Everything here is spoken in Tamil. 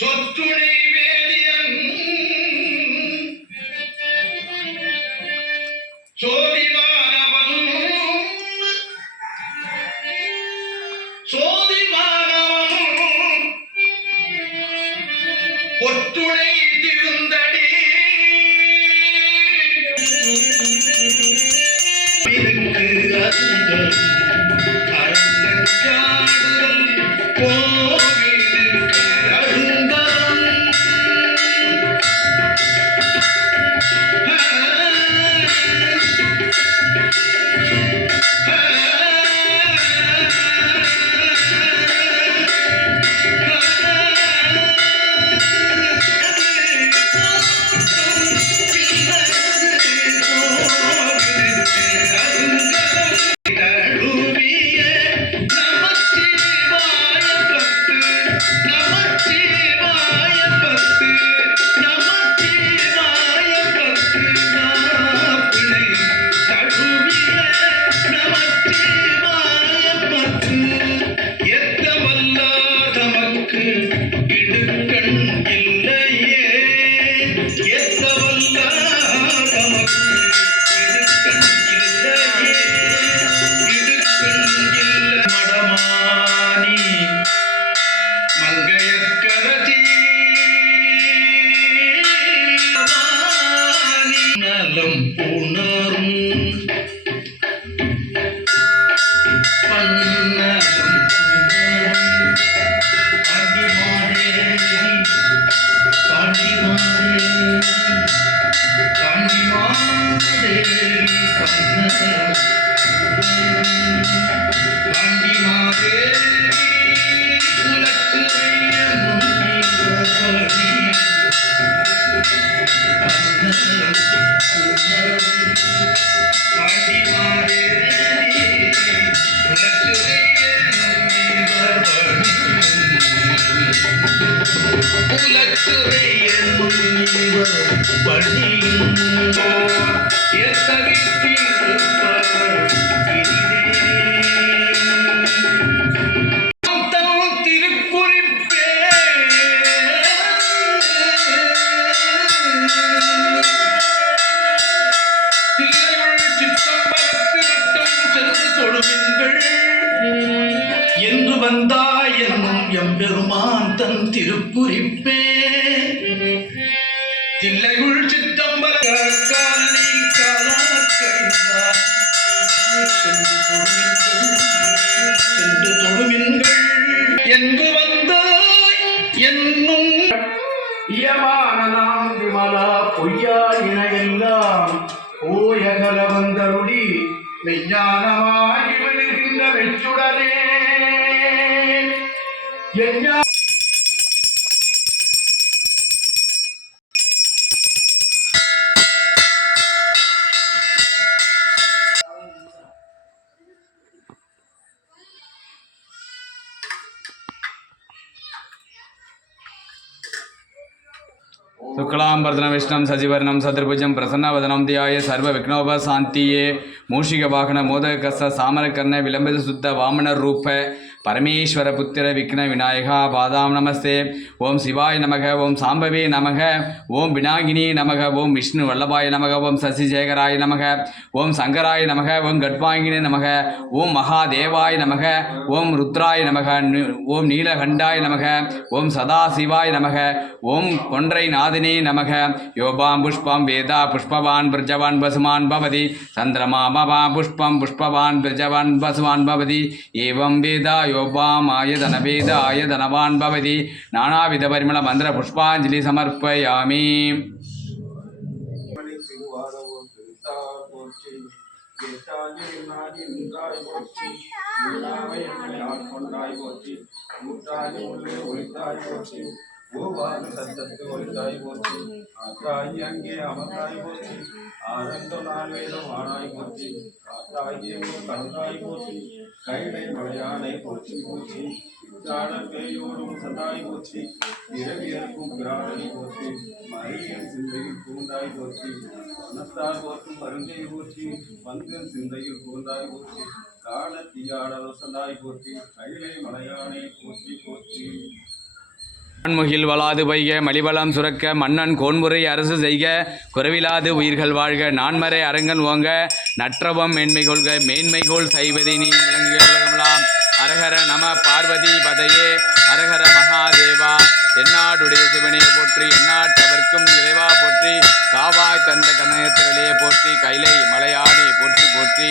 சொற்றுணை வேதியன். சோதிவானவன் சோதிவானவன் பொற்றுணை திருந்தடி. பிறகு அந்தம் அரங்கச்சாடுதல் கோவிலுக்கு நலம் புணரும் என்று வந்தாய் என்னும் எம்பெருமான் தன் திருக்குறிப்பே. தில்லையுள் சித்தம்பல காலனை காலாக்கழிந்தார் சென்று தொழுமின்கள் சென்று தொழுமின்கள் என்று வந்தாய் என்னும் இயமானதாம் விமலா பொய்யாயின எல்லாம் ஓயகல வந்தருளி மெய்ஞானமாகி விழுகின்ற வெச்சுடரே துக்கலாம்பர்தனம் விஷ்ணம் சஜிவர்ணம் சதுர்புஜம் பிரசன்னவதனம் தியாய சர்வ விக்னோப சாந்தியே மூஷிக வாகன மோதகஸ்த சாமரகர்ண விளம்பர சுத்த வாமன ரூப பரமேஸ்வர புத்திர விக்ன விநாயகா பாதாம் நமஸ்தே ஓம் சிவாய் நமக ஓம் சாம்பவே நமக ஓம் விநாயகினி நமக ஓம் விஷ்ணு வல்லபாய் நமக ஓம் சசிசேகராய் நமக ஓம் சங்கராய் நமக ஓம் கட்பாங்கினி நமக ஓம் மகாதேவாய் நமக ஓம் ருத்ராய் நமக ஓம் நீலகண்டாய் நமக ஓம் சதாசிவாய் நமக ஓம் கொன்றை நாதினே நமக யோபாம் புஷ்பம் வேதா புஷ்பவான் பிரஜவான் பசுமான் பவதி சந்திரமாபவா புஷ்பம் புஷ்பவான் பிரஜவான் பசுவான் பவதி ஏவம் வேதா யோபாம் ஆயதன வேத ஆயதனவான் பவதி. நானாவித பரிமள மந்திர புஷ்பாஞ்சலி சமர்ப்பயாமி. போற்றி உள்ளே ஒளித்தாய் போற்றி பூபால சத்தத்து ஒளித்தாய் போற்றி. ஆத்தாயி அங்கே அமர்ந்தாய் போற்றி. ஆரந்த நாள் வேதம் ஆனாய் போற்றி. காத்தாயி எங்கே கலந்தாய் போற்றி. கைலை மலையானை போற்றி போற்றி. உச்சாட பேயோடும் சதாய் போற்றி. இரவியர்க்கும் பிராணனை போற்றி. மறையின் சிந்தையில் பூந்தாய் போற்றி. மனத்தார் போற்றும் மருந்தை போற்றி. வந்தன் சிந்தையில் பூந்தாய் போற்றி. காண தீயாட போற்றி. கைலை மலையானை போற்றி போற்றி. மண்முகில் வளாது வைக மலிவளம் சுரக்க மன்னன் கோன்முறை அரசு செய்க குறைவிலாது உயிர்கள் வாழ்க நான்மறை அரங்கன் ஓங்க நற்றவம் மேன்மை கொள்க மேன்மைகோள் செய்வதை நீ விளங்குக அரஹர நம பார்வதி பதையே அரகர மகாதேவா. என்னாடுடைய சிவனையை போற்றி எந்நாட்டவர்க்கும் இறைவா போற்றி காவாய் தந்த கனகத்திரளையே போற்றி கைலை மலையானே போற்றி போற்றி.